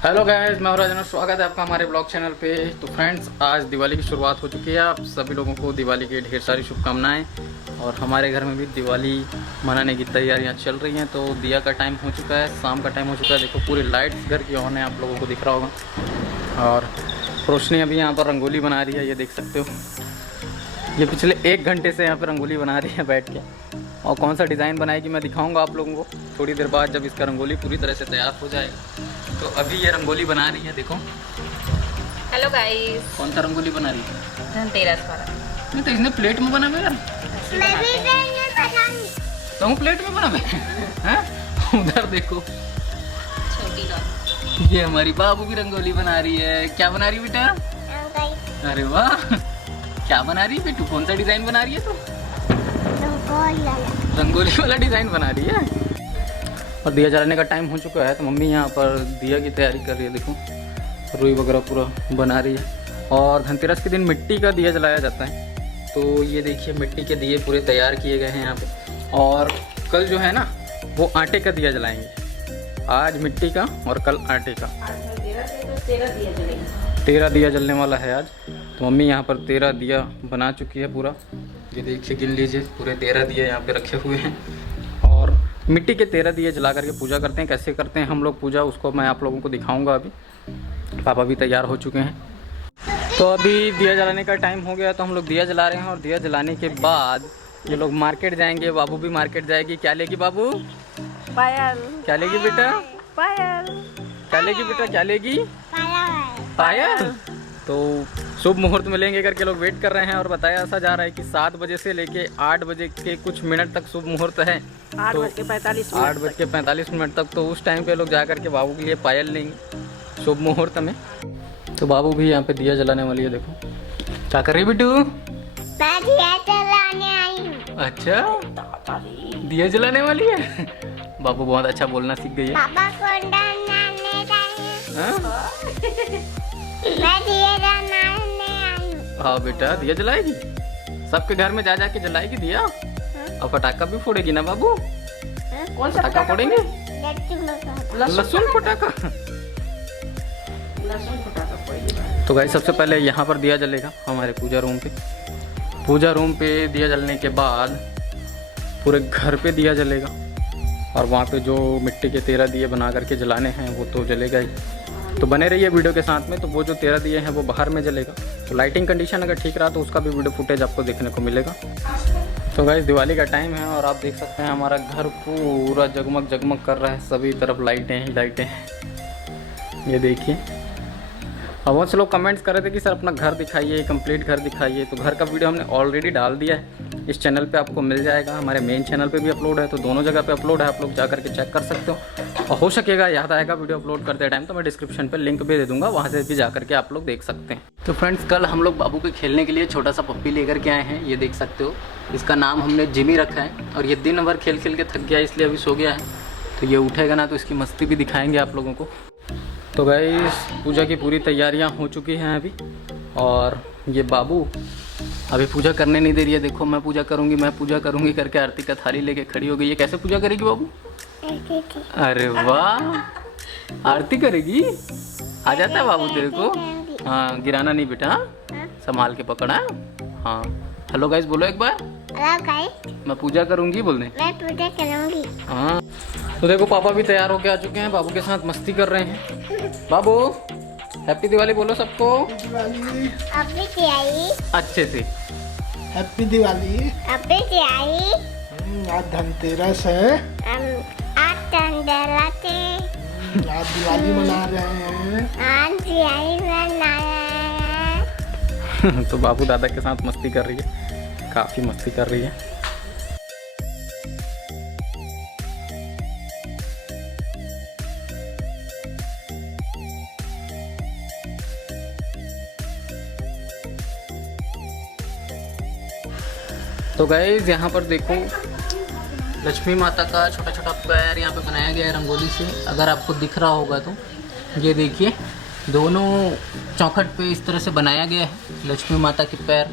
Hello guys, मैं राजन, स्वागत है आपका हमारे ब्लॉग चैनल पे। तो फ्रेंड्स, आज दिवाली की शुरुआत हो चुकी है। आप सभी लोगों को दिवाली की ढेर सारी शुभकामनाएं। और हमारे घर में भी दिवाली मनाने की तैयारियां चल रही हैं। तो दिया का टाइम हो चुका है, शाम का टाइम हो चुका है। देखो पूरी लाइट्स घर की ऑन है, आप लोगों को दिख रहा होगा। और रोशनी अभी यहाँ पर रंगोली बना रही है, ये देख सकते हो। ये पिछले 1 घंटे से यहाँ पर रंगोली बना रही है बैठ के। और कौन सा डिज़ाइन बनाएगी मैं दिखाऊंगा आप लोगों को थोड़ी देर बाद, जब इसका रंगोली पूरी तरह से तैयार हो जाएगा। तो अभी ये रंगोली बना रही है, देखो। Hello guys. कौन सा रंगोली बना रही है? धनतेरस वाला। नहीं तो इसने प्लेट में बना हुआ यार। तो हूँ प्लेट में बना हुआ है। उधर देखो, छोटी लो। ये हमारी बाबू की रंगोली बना रही है। क्या बना रही है बेटा? अरे वाह, क्या बना रही है बेटू? कौन सा डिजाइन बना रही है तू? रंगोली वाला डिजाइन बना रही है। और दिया जलाने का टाइम हो चुका है, तो मम्मी यहाँ पर दिया की तैयारी कर रही है। देखो रुई वगैरह पूरा बना रही है। और धनतेरस के दिन मिट्टी का दिया जलाया जाता है। तो ये देखिए, मिट्टी के दिए पूरे तैयार किए गए हैं यहाँ पे। और कल जो है ना, वो आटे का दिया जलाएंगे। आज मिट्टी का और कल आटे का। 13 दिया जलने वाला है आज। तो मम्मी यहाँ पर 13 दिया बना चुकी है पूरा। ये देखिए, गिन लीजिए, पूरे 13 दिए यहाँ पे रखे हुए हैं। और मिट्टी के 13 दिए जला करके पूजा करते हैं। कैसे करते हैं हम लोग पूजा, उसको मैं आप लोगों को दिखाऊंगा अभी। पापा भी तैयार हो चुके हैं। तो अभी दिया जलाने का टाइम हो गया, तो हम लोग दिया जला रहे हैं। और दिया जलाने के बाद ये लोग मार्केट जाएंगे। बाबू भी मार्केट जाएगी। क्या लेगी बाबू? पायल। क्या लेगी बेटा? पायल। क्या लेगी बेटा? क्या लेगी? पायल। तो शुभ मुहूर्त मिलेंगे करके लोग वेट कर रहे हैं। और बताया ऐसा जा रहा है कि 7 बजे से लेके 8 बजे के कुछ मिनट तक शुभ मुहूर्त है। 8:45 तक। तो उस टाइम पे लोग जा करके बाबू के लिए पायल लेंगे शुभ मुहूर्त में। तो बाबू भी यहाँ पे दिया जलाने वाली है। देखो क्या कर रही बिट्टू? मैं दिया जलाने आई हूँ। अच्छा, दिया जलाने वाली है। बाबू बहुत अच्छा बोलना सीख गई है। पापा को डराने आई हाँ? मैं दिया जलाने आई हूँ। हाँ बेटा, दिया जलाएगी। सबके घर में जा जा के जलाएगी दिया। और पटाखा भी फोड़ेगी ना बाबू? कौन सा पटाखा फोड़ेंगे? लहसुन पटाखा। लहसुन पटाखा फोड़ेगी। तो गाइस, सबसे पहले यहाँ पर दिया जलेगा हमारे पूजा रूम पे। पूजा रूम पे दिया जलने के बाद पूरे घर पे दिया जलेगा। और वहाँ पे जो मिट्टी के 13 दिए बना करके जलाने हैं वो तो जलेगा ही। तो बने रहिए वीडियो के साथ में। तो वो जो 13 दिए हैं वो बाहर में जलेगा। तो लाइटिंग कंडीशन अगर ठीक रहा तो उसका भी वीडियो फुटेज आपको देखने को मिलेगा। तो गाइस, दिवाली का टाइम है और आप देख सकते हैं हमारा घर पूरा जगमग जगमग कर रहा है। सभी तरफ लाइटें ही लाइटें हैं। ये देखिए, और बहुत से लोग कमेंट्स कर रहे थे कि सर अपना घर दिखाइए, कंप्लीट घर दिखाइए। तो घर का वीडियो हमने ऑलरेडी डाल दिया है। इस चैनल पे आपको मिल जाएगा, हमारे मेन चैनल पे भी अपलोड है। तो दोनों जगह पे अपलोड है, आप लोग जा करके चेक कर सकते हो। और हो सकेगा याद आएगा वीडियो अपलोड करते टाइम तो मैं डिस्क्रिप्शन पे लिंक भी दे दूंगा, वहाँ से भी जा करके आप लोग देख सकते हैं। तो फ्रेंड्स, कल हम लोग बाबू के खेलने के लिए छोटा सा पप्पी लेकर के आए हैं। ये देख सकते हो, इसका नाम हमने जिमी रखा है। और ये दिन भर खेल खेल के थक गया, इसलिए अभी सो गया है। तो ये उठेगा ना तो इसकी मस्ती भी दिखाएंगे आप लोगों को। तो गाइस, पूजा की पूरी तैयारियां हो चुकी हैं अभी। और ये बाबू अभी पूजा करने नहीं दे रही है। देखो, मैं पूजा करूंगी करके आरती का थाली लेके खड़ी हो गई है। कैसे पूजा करेगी बाबू? अरे वाह, आरती करेगी। आ जाता है बाबू तेरे को? हाँ, गिराना नहीं बेटा, संभाल के पकड़ा। हाँ, हेलो गाइस बोलो एक बार। हेलो गाइस, मैं पूजा करूंगी बोलने। मैं पूजा करूंगी। हाँ, तो देखो पापा भी तैयार होके आ चुके हैं, बाबू के साथ मस्ती कर रहे हैं। बाबू हैप्पी दिवाली बोलो सबको। अभी से आई। अच्छे से हैप्पी दिवाली। अभी से आई। आज धनतेरस है। आज धनतेरस है। आज दिवाली मना रहे हैं। आज दिवाली मनाया है। तो बाबू दादा के साथ मस्ती कर रही है, काफ़ी मस्ती कर रही है। तो गाइस, यहाँ पर देखो लक्ष्मी माता का छोटा छोटा पैर यहाँ पे बनाया गया है रंगोली से। अगर आपको दिख रहा होगा तो ये देखिए, दोनों चौखट पे इस तरह से बनाया गया है लक्ष्मी माता के पैर।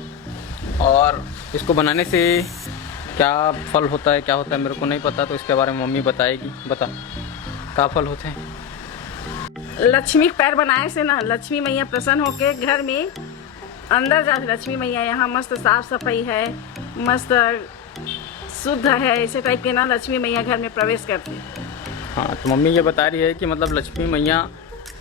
और इसको बनाने से क्या फल होता है, क्या होता है मेरे को नहीं पता, तो इसके बारे में मम्मी बताएगी। बता, क्या फल होते हैं? लक्ष्मी के पैर बनाए से ना लक्ष्मी मैया प्रसन्न होके घर में अंदर जाते। लक्ष्मी मैया यहाँ मस्त साफ सफाई है, मस्त शुद्ध है, ऐसे टाइप के ना लक्ष्मी मैया घर में प्रवेश करती। हाँ, तो मम्मी ये बता रही है कि मतलब लक्ष्मी मैया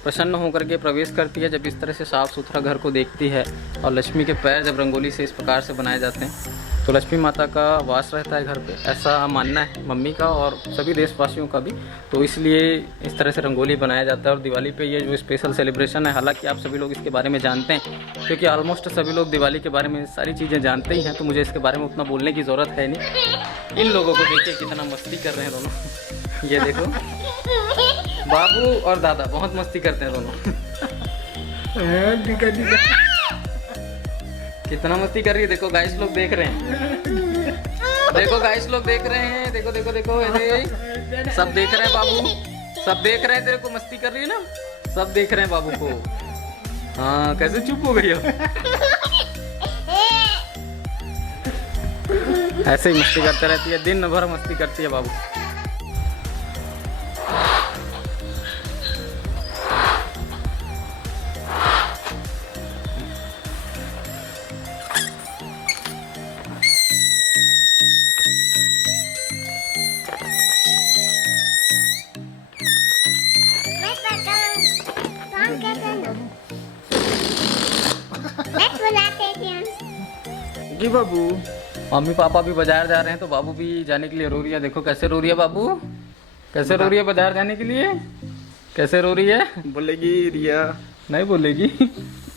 प्रसन्न होकर के प्रवेश करती है जब इस तरह से साफ़ सुथरा घर को देखती है। और लक्ष्मी के पैर जब रंगोली से इस प्रकार से बनाए जाते हैं तो लक्ष्मी माता का वास रहता है घर पे, ऐसा मानना है मम्मी का और सभी देशवासियों का भी। तो इसलिए इस तरह से रंगोली बनाया जाता है। और दिवाली पे ये जो स्पेशल सेलिब्रेशन है, हालांकि आप सभी लोग इसके बारे में जानते हैं क्योंकि ऑलमोस्ट सभी लोग दिवाली के बारे में सारी चीज़ें जानते ही हैं, तो मुझे इसके बारे में उतना बोलने की ज़रूरत है नहीं। इन लोगों को देखिए कितना मस्ती कर रहे हैं दोनों। ये देखो बाबू और दादा बहुत मस्ती करते हैं दोनों। कितना मस्ती कर रही है, देखो गाइस लोग देख रहे हैं, देखो गाइस लोग देख रहे हैं, देखो देखो देखो ऐसे सब देख रहे हैं बाबू, सब देख रहे हैं तेरे को मस्ती कर रही है ना, सब देख रहे हैं बाबू को। हाँ, कैसे चुप हो गई हो? ऐसे ही मस्ती करते रहती है, दिन भर मस्ती करती है बाबू। मैं कौन कहते हैं? मैं बुलाते थे। जी बाबू। मम्मी पापा भी बाजार जा रहे हैं तो बाबू भी जाने के लिए रो रही है। देखो कैसे रो रही है बाबू, कैसे रो रही है बाजार जाने के लिए, कैसे रो रही है। बोलेगी रिया? नहीं बोलेगी,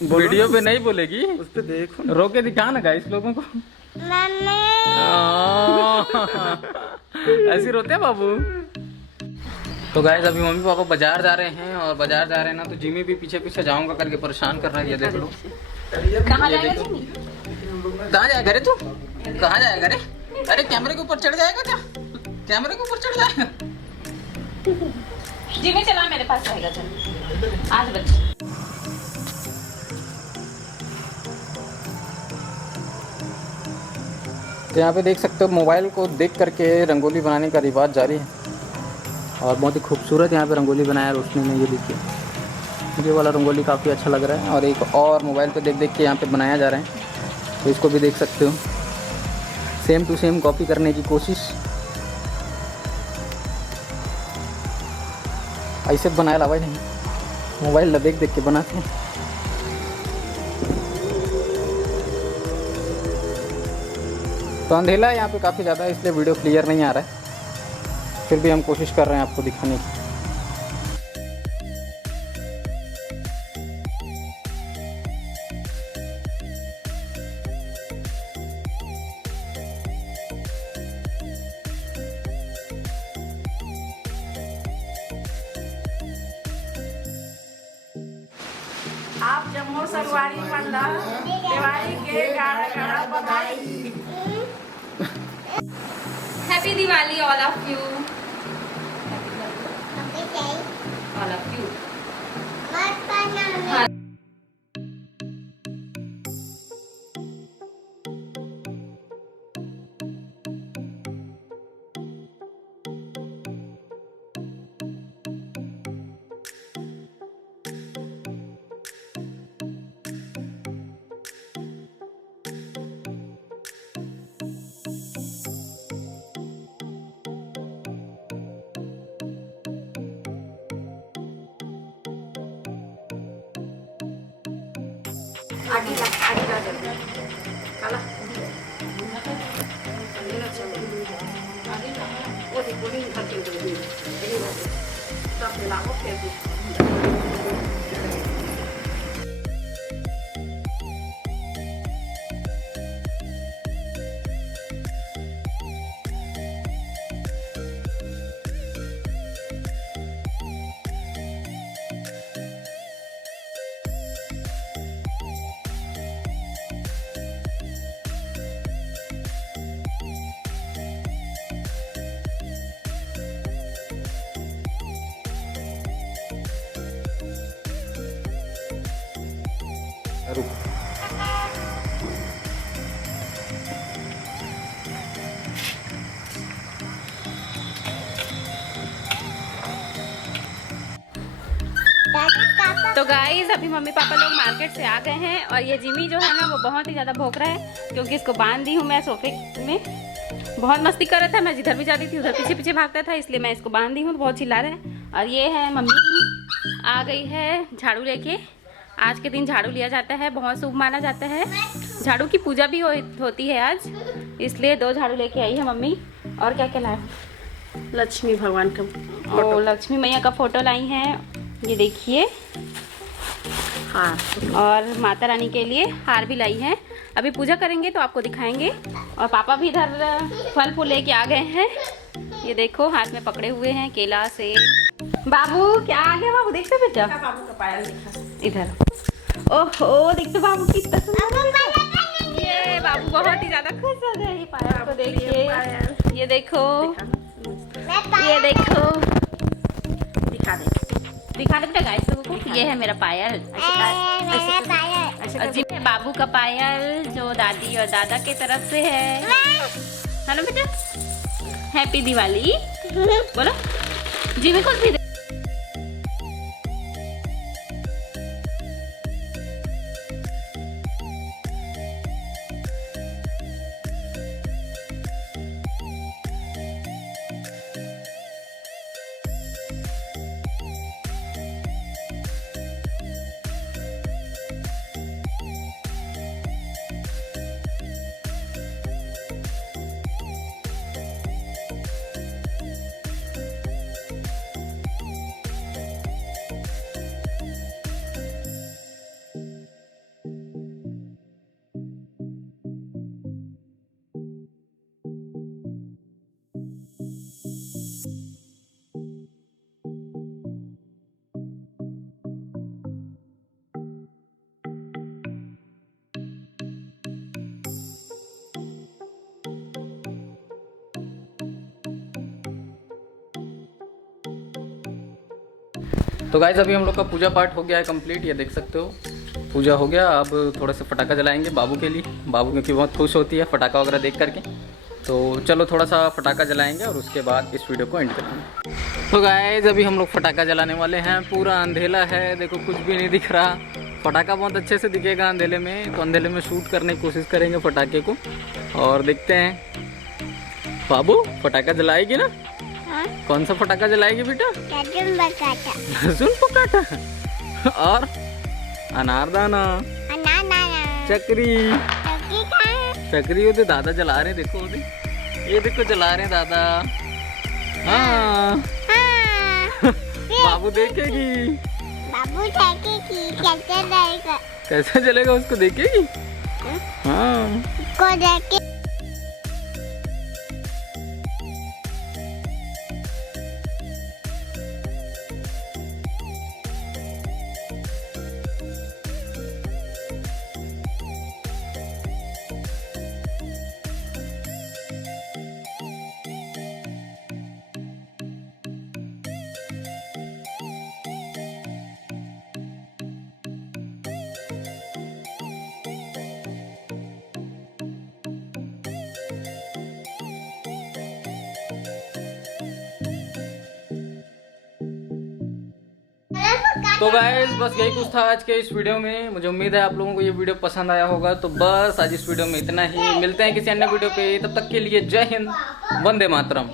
वीडियो पे नहीं बोलेगी, उस पे देखो। रो के दिखा ना गाइस लोगों को। मम्मी। ऐसे रोते हैं बाबू। तो गाइस अभी मम्मी पापा बाजार जा रहे हैं और बाजार जा रहे हैं ना तो जिमी भी पीछे पीछे जाऊंगा करके परेशान कर रहा है। ये देख लो, कहाँ ये जाएगा देखो। जिमी? कहाँ जाएगा रे तू, कहाँ जाएगा रे? अरे कैमरे के ऊपर चढ़ जाएगा क्या, कैमरे के ऊपर चढ़ जाएगा? जिमी चला मेरे पास रहेगा, चल आज बच्चे। तो यहाँ पे देख सकते हो मोबाइल को देख करके रंगोली बनाने का रिवाज जारी है और बहुत ही खूबसूरत यहाँ पे रंगोली बनाया रोशनी में। ये देखिए, ये वाला रंगोली काफ़ी अच्छा लग रहा है और एक और मोबाइल पे देख देख के यहाँ पे बनाया जा रहा है, तो इसको भी देख सकते हो। सेम टू सेम कॉपी करने की कोशिश, ऐसे बनाया ला भाई नहीं, मोबाइल ला देख देख के बनाते हैं। तो अंधेला है यहाँ पे काफ़ी ज़्यादा, इसलिए वीडियो क्लियर नहीं आ रहा है, फिर भी हम कोशिश कर रहे हैं आपको दिखाने की। आप जम्मू सरवारी मंडला दिवाली के गाड़ा गाड़ा बधाई। Happy Diwali, all of you. अभी जाए। All of you. मत करना। आगे जा जल्दी काला वो देखो नहीं करके तो अपने लागो फेंक तो गाइस अभी मम्मी पापा लोग मार्केट से आ गए हैं और ये जिमी जो है ना वो बहुत ही ज़्यादा भौंक रहा है क्योंकि इसको बांध दी हूँ मैं सोफे में। बहुत मस्ती कर रहा था, मैं जिधर भी जाती थी उधर पीछे पीछे भागता था, इसलिए मैं इसको बांध दी हूँ। तो बहुत चिल्ला रहा है। और ये है मम्मी आ गई है झाड़ू लेके। आज के दिन झाड़ू लिया जाता है, बहुत शुभ माना जाता है। झाड़ू की पूजा भी होती है आज, इसलिए 2 झाड़ू लेके आई है मम्मी। और क्या क्या लाए? लक्ष्मी भगवान का ओ लक्ष्मी मैया का फोटो लाई हैं, ये देखिए। हार और माता रानी के लिए हार भी लाई है। अभी पूजा करेंगे तो आपको दिखाएंगे। और पापा भी इधर फल फूल लेके आ गए हैं, ये देखो हाथ में पकड़े हुए हैं केला सेब। बाबू क्या आ गया बाबू, देखते बेटा बाबू का पायल दिखा। इधर। ओहो देखते बाबू कितना सुंदर। ये बाबू बहुत ही ज्यादा खुश हो गए ये पायल को देख के। ये देखो, ये देखो, दिखा दे दिखा दे बेटा गाइस लोगों को। ये है मेरा पायल। मेरा पायल और जी बाबू का पायल जो दादी और दादा के तरफ से है ना बेटा। हैप्पी दिवाली बोलो जी में खुश भी। तो गाइस अभी हम लोग का पूजा पाठ हो गया है कंप्लीट, ये देख सकते हो पूजा हो गया। अब थोड़ा सा पटाखा जलाएंगे बाबू के लिए, बाबू क्योंकि बहुत खुश होती है पटाखा वगैरह देख करके। तो चलो थोड़ा सा पटाखा जलाएंगे और उसके बाद इस वीडियो को एंड करेंगे। तो गाइस अभी हम लोग पटाखा जलाने वाले हैं। पूरा अंधेला है, देखो कुछ भी नहीं दिख रहा। पटाखा बहुत अच्छे से दिखेगा अंधेले में, तो अंधेले में शूट करने की कोशिश करेंगे पटाखे को और देखते हैं। बाबू पटाखा जलाएगी ना? कौन सा पटाखा जलाएगी बेटा? लहसुन पटाखा और अनारदाना, चक्री। चक्री वो दादा जला रहे हैं, देखो ये देखो जला रहे हैं दादा। हाँ बाबू देखेगी, बाबू देखेगी कैसे जलेगा, कैसे जलेगा उसको देखेगी। हाँ को देखे। तो गाइस बस यही कुछ था आज के इस वीडियो में। मुझे उम्मीद है आप लोगों को ये वीडियो पसंद आया होगा। तो बस आज इस वीडियो में इतना ही, मिलते हैं किसी अन्य वीडियो पे, तब तक के लिए जय हिंद, वंदे मातरम।